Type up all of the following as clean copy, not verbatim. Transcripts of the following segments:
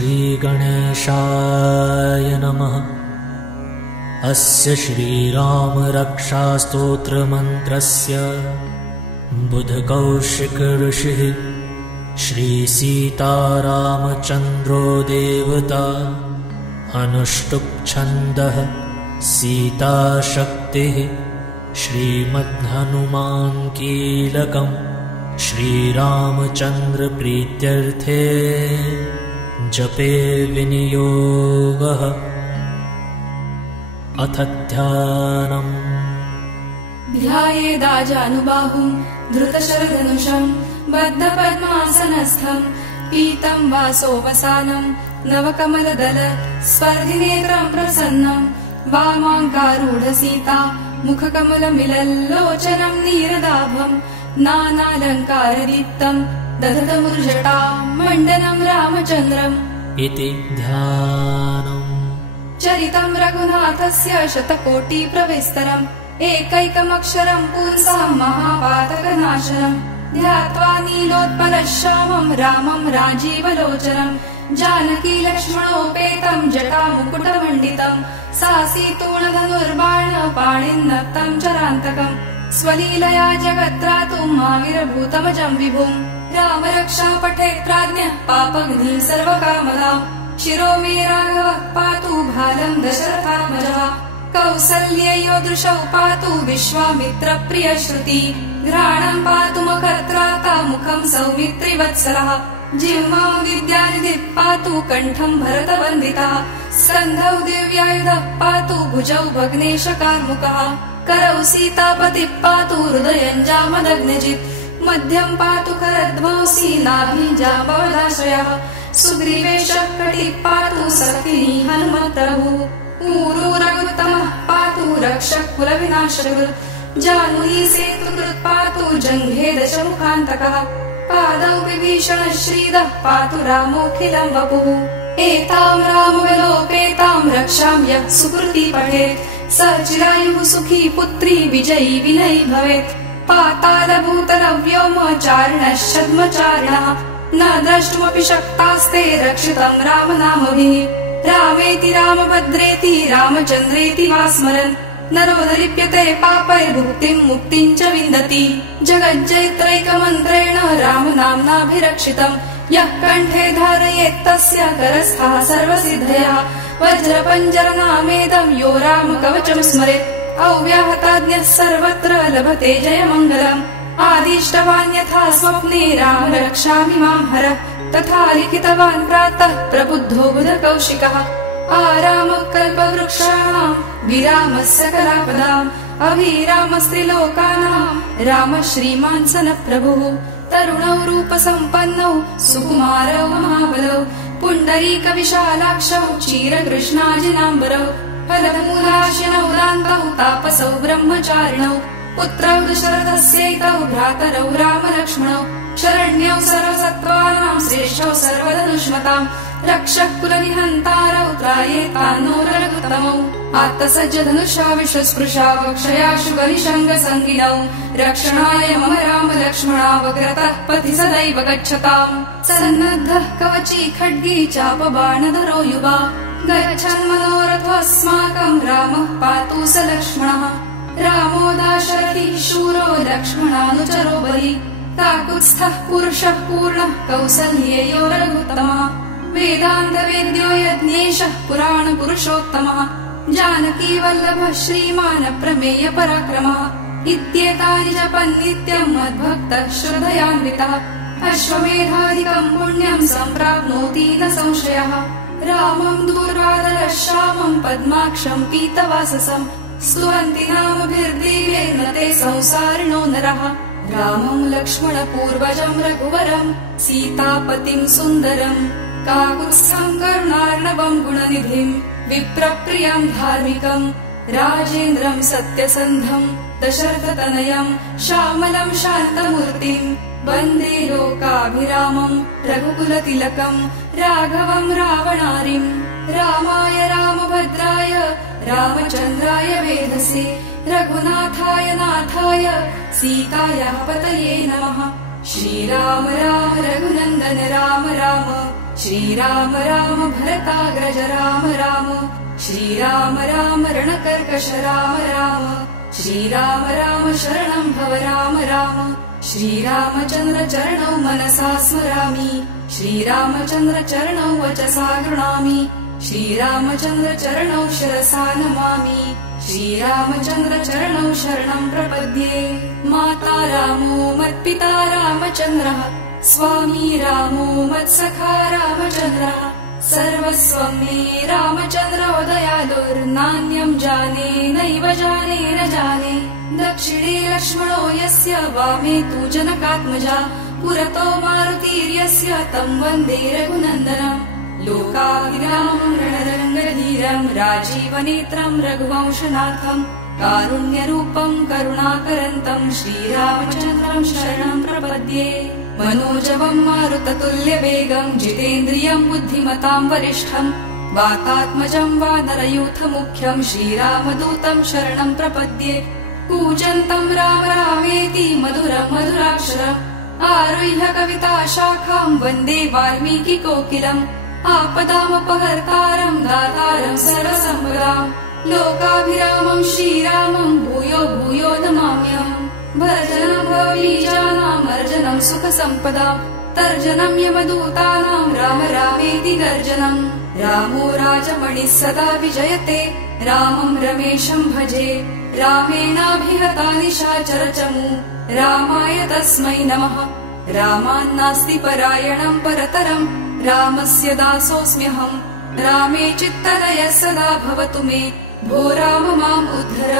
श्रीगणेशाय नमः। अस्य श्रीरामरक्षास्तोत्रमन्त्रस्य बुधकौशिकऋषिः श्रीसीतारामचन्द्रो देवता अनुष्टुप्छन्दः सीताशक्तिः श्रीमद्हनुमान् कीलकम् श्रीरामचन्द्रप्रीत्यर्थे जपे विनियोगः। अथ ध्यानम्। ध्यायेदाजानुबाहुं धृतशरधनुषं बद्धपद्मासनस्थं पीतं वासोपसानं नवकमलदल स्पर्धिनेत्रं प्रसन्नं वामाङ्कारूढसीता मुखकमलमिलल्लोचनं नीरदाभं नानालङ्कारदीप्तं दधतमुर्जटां मण्डनं रामचन्द्रम् इति ध्यानम्। चरितं रघुनाथस्य शतकोटिप्रविस्तरम् एकैकमक्षरं पुंसः महापातकनाशनम् ध्यात्वा नीलोत्पलश्यामं रामं राजीवलोचनं जानकी लक्ष्मणोपेतं जटामुकुटमण्डितं सासीतूणधनुर्बाण पाणिन्नक्तं चरान्तकम् स्वलीलया जगत्रातुम् आविर्भूतमजं विभुम् रामरक्षा पठेत् प्राज्ञः पापग्निः सर्वकामदाम् शिरो मे राघवः पातु भालं दशरथात्मजः कौसल्ययो दृशौ पातु विश्वामित्रप्रियश्रुति घ्राणं पातु मखत्राता मुखं सौमित्रिवत्सलः जिह्वां विद्यानिधिः पातु कण्ठं भरतवन्दितः स्कन्धौ दिव्यायुधः पातु भुजौ भग्नेशकार्मुकः करौ सीतापतिः पातु हृदयं जामदग्नजित् मध्यं पातु करद्वांसी नाभिः जाम्बवदाश्रयः सुग्रीवेशः कटिः पातु सखिनी हनुमत्प्रभुः ऊरू रघुत्तमः पातु रक्षः कुलविनाशकृत् जाह्नवी सेतुकृत् पातु जङ्घे दशमुखान्तकः पादौ विभीषणः श्रीदः पातु रामोऽखिलं वपुः एतां रामविलोपेतां रक्षां यः सुकृती पठेत् स चिरायुः सुखी पुत्री विजयी विनयी भवेत् पातालभूतलव्योमचारिणश्छद्मचारिणः न द्रष्टुमपि शक्तास्ते रक्षितं रामनामभिः रामेति रामभद्रेति रामचन्द्रेति वा स्मरन् नरो न लिप्यते पापैर्भुक्तिं मुक्तिं च विन्दति जगज्जैत्रैकमन्त्रेण रामनाम्नाभिरक्षितं यः कण्ठे धारयेत्तस्य करस्थः सर्वसिद्धयः वज्रपञ्जरनामेदं यो रामकवचं स्मरेत् अव्याहताज्ञः सर्वत्र लभते जयमङ्गलम् आदिष्टवान् यथा स्वप्ने राम रक्षामि मां हरः तथा लिखितवान् प्रातः प्रबुद्धो बुधकौशिकः आरामः कल्पवृक्षाणां विरामः सकलापदाम् अभिरामस्त्रिलोकानां रामः श्रीमान् सनः प्रभुः तरुणौ रूपसम्पन्नौ सुकुमारौ महाबलौ पुण्डरीकविशालाक्षौ क्षीरकृष्णाजिनाम्बरौ फलमूलाशिनौ दान्तौ तापसौ ब्रह्मचारिणौ पुत्रौ दशरथस्यैतौ भ्रातरौ रामलक्ष्मणौ शरण्यौ सर्वसत्त्वानां श्रेष्ठौ सर्वधनुष्मताम् रक्षः कुलनिहन्तारौ त्रायेतान्नो रघुत्तमौ आत्तसज्जधनुषा विश्वस्पृशा वक्षयाशु बलिशङ्गसङ्गिनौ रक्षणाय मम रामलक्ष्मणावग्रतः पथि सदैव गच्छताम् सन्नद्धः कवची खड्गी चापबाणधरो युवा गच्छन् मनोरथोऽस्माकं रामः पातु स लक्ष्मणः रामो दाशरथी शूरो लक्ष्मणानुचरो बलिः काकुत्स्थः पुरुषः पूर्णः कौसल्येयो रघुत्तमः वेदान्तवेद्यो यज्ञेशः पुराणपुरुषोत्तमः जानकी वल्लभः श्रीमान् प्रमेय पराक्रमः इत्येतानि जपन् नित्यं मद्भक्तः श्रद्धयान्वितः अश्वमेधादिकं पुण्यं सम्प्राप्नोति न संशयः रामं दूर्वादरः श्यामं पद्माक्षं पीतवाससं स्तुवन्ति नामभिर्दिव्येन ते संसारिणो नरः रामं लक्ष्मणपूर्वजं रघुवरं सीतापतिं सुन्दरं काकुत्स्थं करुणार्णवं गुणनिधिं विप्रप्रियं धार्मिकं राजेन्द्रं सत्यसन्धं दशरथतनयं श्यामलं शान्तमूर्तिं वन्दे लोकाभिरामं रघुकुलतिलकं राघवं रावणारिं रामाय रामभद्राय रामचन्द्राय वेधसे रघुनाथाय नाथाय सीतायाः पतये नमः। श्रीराम राम रघुनन्दन राम राम श्रीराम राम भरताग्रज राम राम श्रीराम राम रणकर्कश राम राम श्रीराम राम शरणं भव राम राम श्रीरामचन्द्र चरणौ मनसा स्मरामि श्रीरामचन्द्र चरणौ वचसा गृह्णामि श्रीरामचन्द्र चरणौ शिरसा नमामि श्रीरामचन्द्र चरणौ शरणं प्रपद्ये माता रामो मत्पिता रामचन्द्रः स्वामी रामो मत्सखा रामचन्द्रः सर्वस्वं मे रामचन्द्र दयालुर्नान्यं जाने नैव जाने न जाने दक्षिणे लक्ष्मणो यस्य वामे तु जनकात्मजा पुरतो मारुतिर्यस्य तं वन्दे रघुनन्दनम् लोकाभिरामं रणरङ्गधीरं राजीवनेत्रं रघुवंशनाथं कारुण्यरूपं करुणाकरन्तं श्रीरामचन्द्रं शरणं प्रपद्ये मनोजवं मारुततुल्यवेगं जितेन्द्रियं बुद्धिमतां वरिष्ठं वातात्मजं वानरयूथमुख्यं श्रीरामदूतं शरणं प्रपद्ये कूजन्तं राम रामेति मधुरं मधुराक्षरम् आरुह्य कविताशाखां वन्दे वाल्मीकिकोकिलम् आपदामपहर्तारं दातारं सर्वसम्पदाम् लोकाभिरामं श्रीरामं भूयो भूयो नमाम्यहम् भर्जनं भवबीजानामर्जनं सुखसम्पदां तर्जनं यमदूतानां राम रामेति गर्जनम् रामो राजमणिः सदा विजयते रामं रमेशं भजे रामेणाभिहता निशाचरचमू रामाय तस्मै नमः रामान्नास्ति परायणं परतरं रामस्य दासोऽस्म्यहम् रामे चित्तलयः सदा भवतु मे भो राम माम् उद्धर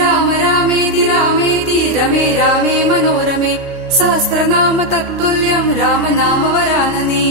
राम रामेति रामेति रमे रामे मनोरमे सहस्रनाम तत्तुल्यं राम नाम वरानने